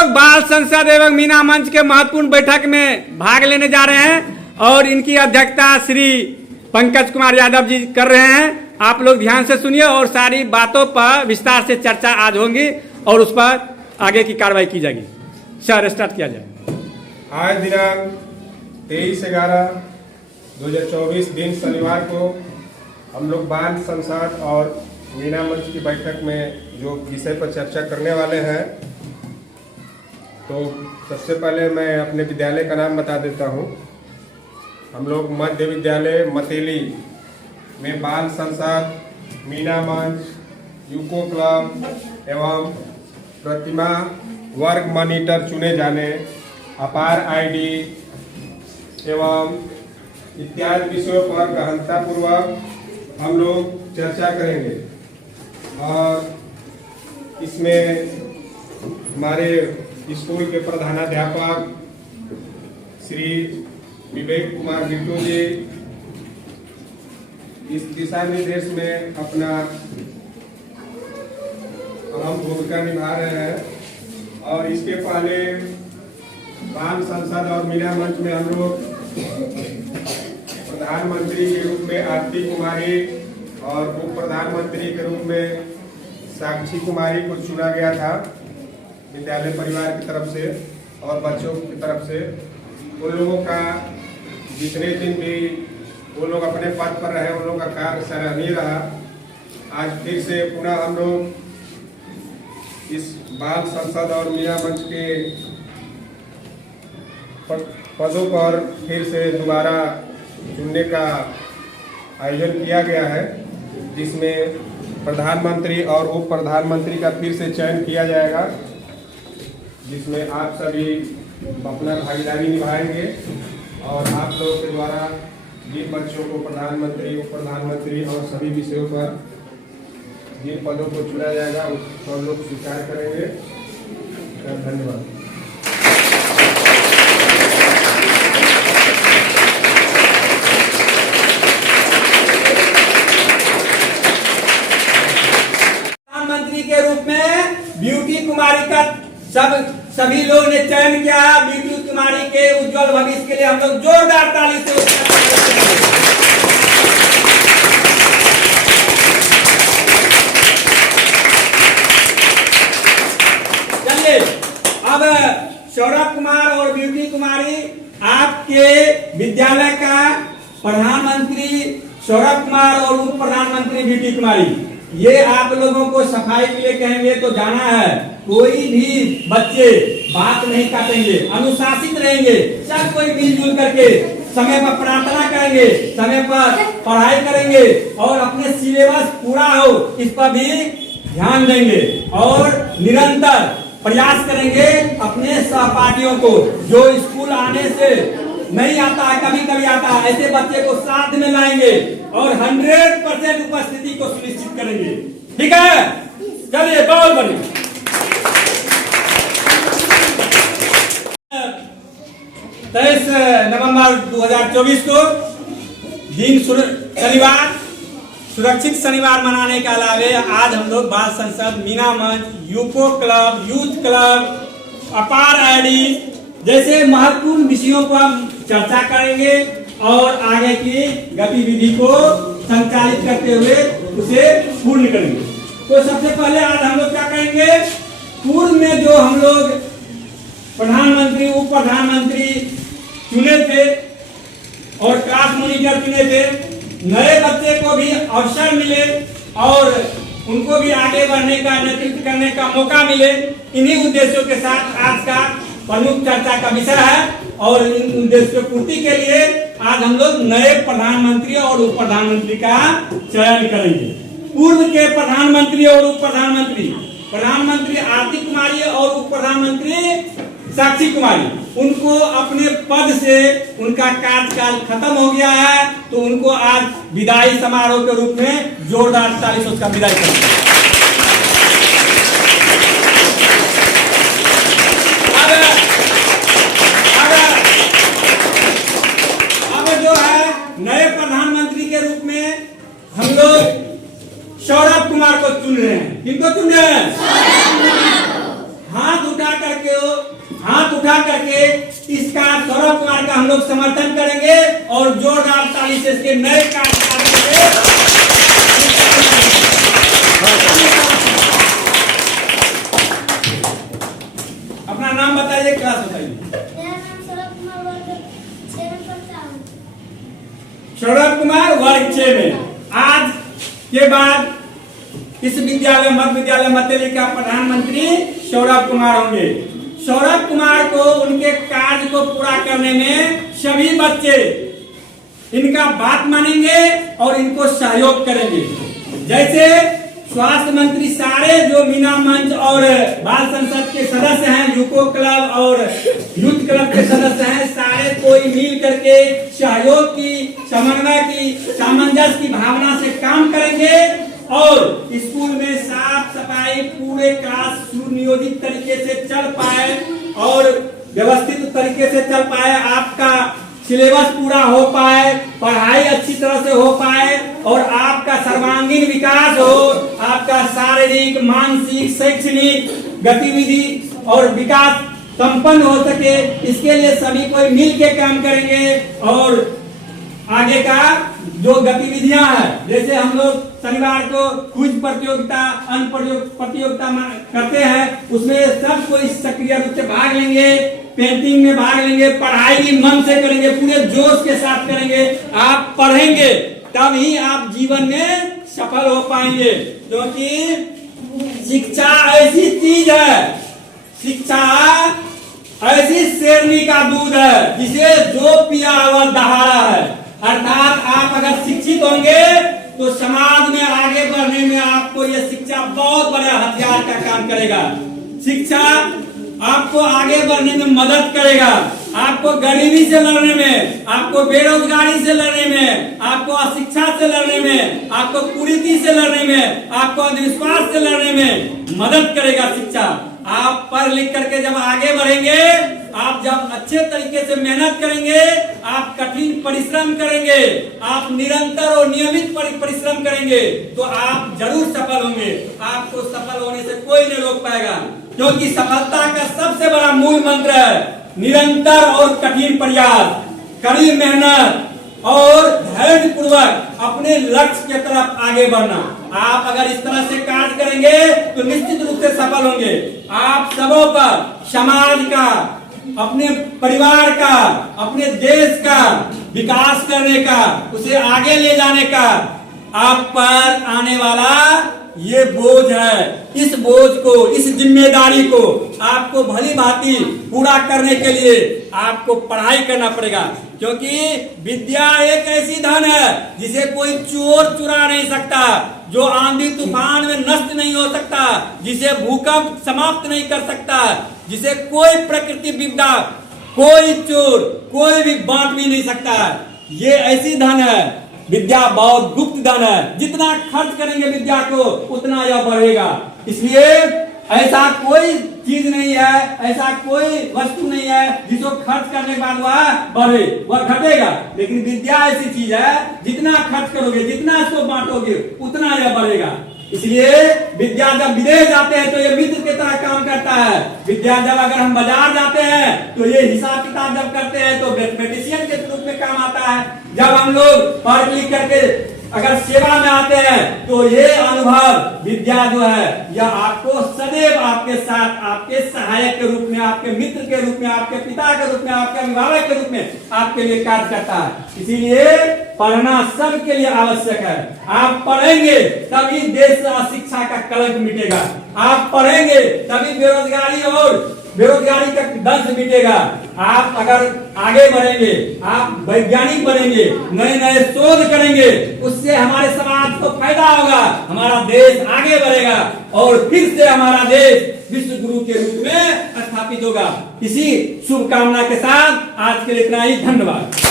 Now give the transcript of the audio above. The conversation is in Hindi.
लोग बाल संसद एवं मीना मंच के महत्वपूर्ण बैठक में भाग लेने जा रहे हैं और इनकी अध्यक्षता श्री पंकज कुमार यादव जी कर रहे हैं। आप लोग ध्यान से सुनिए और सारी बातों पर विस्तार से चर्चा आज होगी और उस पर आगे की कार्रवाई की जाएगी। सर स्टार्ट किया जाए। आज दिनांक 23/11/2024 दिन शनिवार को हम लोग बाल संसद और मीना मंच की बैठक में जो विषय पर चर्चा करने वाले हैं, तो सबसे पहले मैं अपने विद्यालय का नाम बता देता हूं। हम लोग मध्य विद्यालय मतेली में बाल संसद, मीना मंच, यूको क्लब एवं प्रतिमा वर्ग मॉनिटर चुने जाने, अपार आईडी एवं इत्यादि विषयों पर गहनतापूर्वक हम लोग चर्चा करेंगे। और इसमें हमारे स्कूल के प्रधानाध्यापक श्री विवेक कुमार बिट्टू जी इस दिशा निर्देश में अपना अहम भूमिका निभा रहे हैं। और इसके पहले बाल संसद और मीना मंच में हम लोग प्रधानमंत्री के रूप में आरती कुमारी और उप प्रधानमंत्री के रूप में साक्षी कुमारी को चुना गया था विद्यालय परिवार की तरफ से और बच्चों की तरफ से। उन लोगों का जितने दिन भी वो लोग अपने पद पर रहे, उन लोगों का कार्य सराहनीय रहा। आज फिर से पुनः हम लोग इस बाल संसद और मीना मंच के पदों पर फिर से दोबारा चुनने का आयोजन किया गया है, जिसमें प्रधानमंत्री और उप प्रधानमंत्री का फिर से चयन किया जाएगा, जिसमें आप सभी अपना भागीदारी निभाएंगे। और आप लोगों के द्वारा जिन बच्चों को प्रधानमंत्री, उप प्रधानमंत्री और सभी विषयों पर जिन पदों को चुना जाएगा उसको हम लोग स्वीकार करेंगे। धन्यवाद। प्रधानमंत्री के रूप में ब्यूटी कुमारी का सभी लोग ने चयन किया। ब्यूटी कुमारी के उज्जवल भविष्य के लिए हम लोग जोरदार ताली से चलिए। अब सौरभ कुमार और ब्यूटी कुमारी, आपके विद्यालय का प्रधानमंत्री सौरभ कुमार और उप प्रधानमंत्री ब्यूटी कुमारी, ये आप लोगों को सफाई के लिए कहेंगे तो जाना है। कोई भी बच्चे बात नहीं काटेंगे, अनुशासित रहेंगे, सब कोई मिलजुल करके समय पर प्रार्थना करेंगे, समय पर पढ़ाई करेंगे और अपने सिलेबस पूरा हो इस पर भी ध्यान देंगे और निरंतर प्रयास करेंगे अपने सहपाठियों को जो स्कूल आने से नहीं आता है, कभी कभी आता है, ऐसे बच्चे को साथ में लाएंगे और 100% उपस्थिति को सुनिश्चित करेंगे। ठीक है, चलिए बहुत बढ़िया। 23 नवंबर 2024 को दिन शनिवार, सुरक्षित शनिवार मनाने के अलावे आज हम लोग बाल संसद, मीना मंच, यूको क्लब, यूथ क्लब, अपार आईडी जैसे महत्वपूर्ण विषयों पर हम चर्चा करेंगे और आगे की गतिविधि को संचालित करते हुए उसे पूर्ण करेंगे। तो सबसे पहले आज हम लोग क्या करेंगे, पूर्व में जो हम लोग प्रधानमंत्री, उप प्रधानमंत्री चुने थे और क्लास मॉनिटर चुने थे, नए बच्चे को भी अवसर मिले और उनको भी आगे बढ़ने का, नेतृत्व करने का मौका मिले। इन्हीं उद्देश्यों के साथ आज का प्रमुख चर्चा का विषय है और इन उद्देश्यों पूर्ति के लिए आज हम लोग नए प्रधानमंत्री और उप प्रधानमंत्री का चयन करेंगे। पूर्व के प्रधानमंत्री और उप प्रधानमंत्री, प्रधानमंत्री आरती कुमारी और उप प्रधानमंत्री साक्षी कुमारी, उनको अपने पद से उनका कार्यकाल खत्म हो गया है, तो उनको आज विदाई समारोह के रूप में जोरदार ताली से उसका विदाई करेंगे। नए प्रधानमंत्री के रूप में हम लोग सौरभ कुमार को चुन रहे हैं। किनको चुन रहे हैं? हाथ उठा करके उठा करके इसका सौरभ कुमार का हम लोग समर्थन करेंगे और जोरदार ताली से इसके नए कार्यकाल के अपना नाम बताइए, क्लास बताइए। मेरा नाम सौरभ कुमार वर्ग 6 में पढ़ता हूँ। सौरभ कुमार वर्ग 6 में। आज के बाद इस विद्यालय मध्य विद्यालय मतेली का प्रधानमंत्री सौरभ कुमार होंगे। सौरभ कुमार को उनके कार्य को पूरा करने में सभी बच्चे इनका बात मानेंगे और इनको सहयोग करेंगे। जैसे स्वास्थ्य मंत्री सारे जो मीना मंच और बाल संसद के सदस्य हैं, यूको क्लब और यूथ क्लब के सदस्य हैं, सारे कोई मिल करके सहयोग की, समन्वय की, सामंजस्य की भावना से काम करेंगे और स्कूल में साफ सफाई पूरे क्लास सुनियोजित तरीके से चल पाए और व्यवस्थित तरीके से चल पाए, आपका सिलेबस पूरा हो पाए, पढ़ाई अच्छी तरह से हो पाए और आपका सर्वांगीण विकास हो, आपका शारीरिक, मानसिक, शैक्षणिक गतिविधि और विकास संपन्न हो सके, इसके लिए सभी कोई मिल के काम करेंगे। और आगे का जो गतिविधियां हैं, जैसे हम लोग शनिवार को क्विज प्रतियोगिता, अन्य प्रतियोगिता करते हैं, उसमें सब कोई सक्रिय रूप से भाग लेंगे, पेंटिंग में भाग लेंगे, पढ़ाई भी मन से करेंगे, पूरे जोश के साथ करेंगे। आप पढ़ेंगे तब ही आप जीवन में सफल हो पाएंगे, क्योंकि शिक्षा ऐसी चीज है, शिक्षा ऐसी शेरनी का दूध है जिसे जो पिया वह दहाड़ा है। अर्थात आप अगर शिक्षित होंगे तो समाज में आगे बढ़ने में आपको यह शिक्षा बहुत बड़ा हथियार का काम करेगा। शिक्षा आपको आगे बढ़ने में मदद करेगा, आपको गरीबी से लड़ने में, आपको बेरोजगारी से लड़ने में, आपको अशिक्षा से लड़ने में, आपको कुरीति से लड़ने में, आपको अंधविश्वास से लड़ने में मदद करेगा शिक्षा। आप पढ़ लिख करके जब आगे बढ़ेंगे, आप जब अच्छे तरीके से मेहनत करेंगे, आप कठिन परिश्रम करेंगे, आप निरंतर और नियमित परिश्रम करेंगे तो आप जरूर सफल होंगे। आपको सफल होने से कोई नहीं रोक पाएगा, क्योंकि सफलता का सबसे बड़ा मूल मंत्र है निरंतर और कठिन प्रयास, कड़ी मेहनत और धैर्य पूर्वक अपने लक्ष्य की तरफ आगे बढ़ना। आप अगर इस तरह से कार्य करेंगे तो निश्चित रूप से सफल होंगे। आप सबों पर समाज का, अपने परिवार का, अपने देश का विकास करने का, उसे आगे ले जाने का आप पर आने वाला ये बोझ है। इस बोझ को, इस जिम्मेदारी को आपको भली भांति पूरा करने के लिए आपको पढ़ाई करना पड़ेगा, क्योंकि विद्या एक ऐसी धन है जिसे कोई चोर चुरा नहीं सकता, जो आंधी तूफान में नष्ट नहीं हो सकता, जिसे भूकंप समाप्त नहीं कर सकता, जिसे कोई प्रकृति विपदा, कोई चोर, कोई भी बांट भी नहीं सकता। ये ऐसी धन है, विद्या बहुत गुप्त धन है। जितना खर्च करेंगे विद्या को उतना यह बढ़ेगा। इसलिए ऐसा कोई चीज नहीं है, ऐसा कोई वस्तु नहीं है जिसको खर्च करने के बाद वह बढ़े, वह घटेगा। लेकिन विद्या ऐसी चीज है, जितना खर्च करोगे, जितना इसको बांटोगे उतना यह बढ़ेगा। इसलिए विद्या जब विदेश जाते हैं तो ये मित्र की तरह काम करता है। विद्या जब अगर हम बाजार जाते हैं तो ये हिसाब किताब जब करते हैं तो मैथमेटिशियन के रूप में काम आता है। जब हम लोग पढ़ लिख करके अगर सेवा में आते हैं तो ये अनुभव विद्या जो है यह आपको सदैव आपके साथ, आपके सहायक के रूप में, आपके मित्र के रूप में, आपके पिता के रूप में, आपके अभिभावक के रूप में आपके लिए कार्य करता है। इसीलिए पढ़ना सबके लिए आवश्यक है। आप पढ़ेंगे तभी देश अशिक्षा का कलंक मिटेगा। आप पढ़ेंगे तभी बेरोजगारी का दंश मिटेगा। आप अगर आगे बढ़ेंगे, आप वैज्ञानिक बनेंगे, नए नए शोध करेंगे, उससे हमारे समाज को फायदा होगा, हमारा देश आगे बढ़ेगा और फिर से हमारा देश विश्व गुरु के रूप में स्थापित होगा। इसी शुभकामना के साथ आज के लिए इतना ही। धन्यवाद।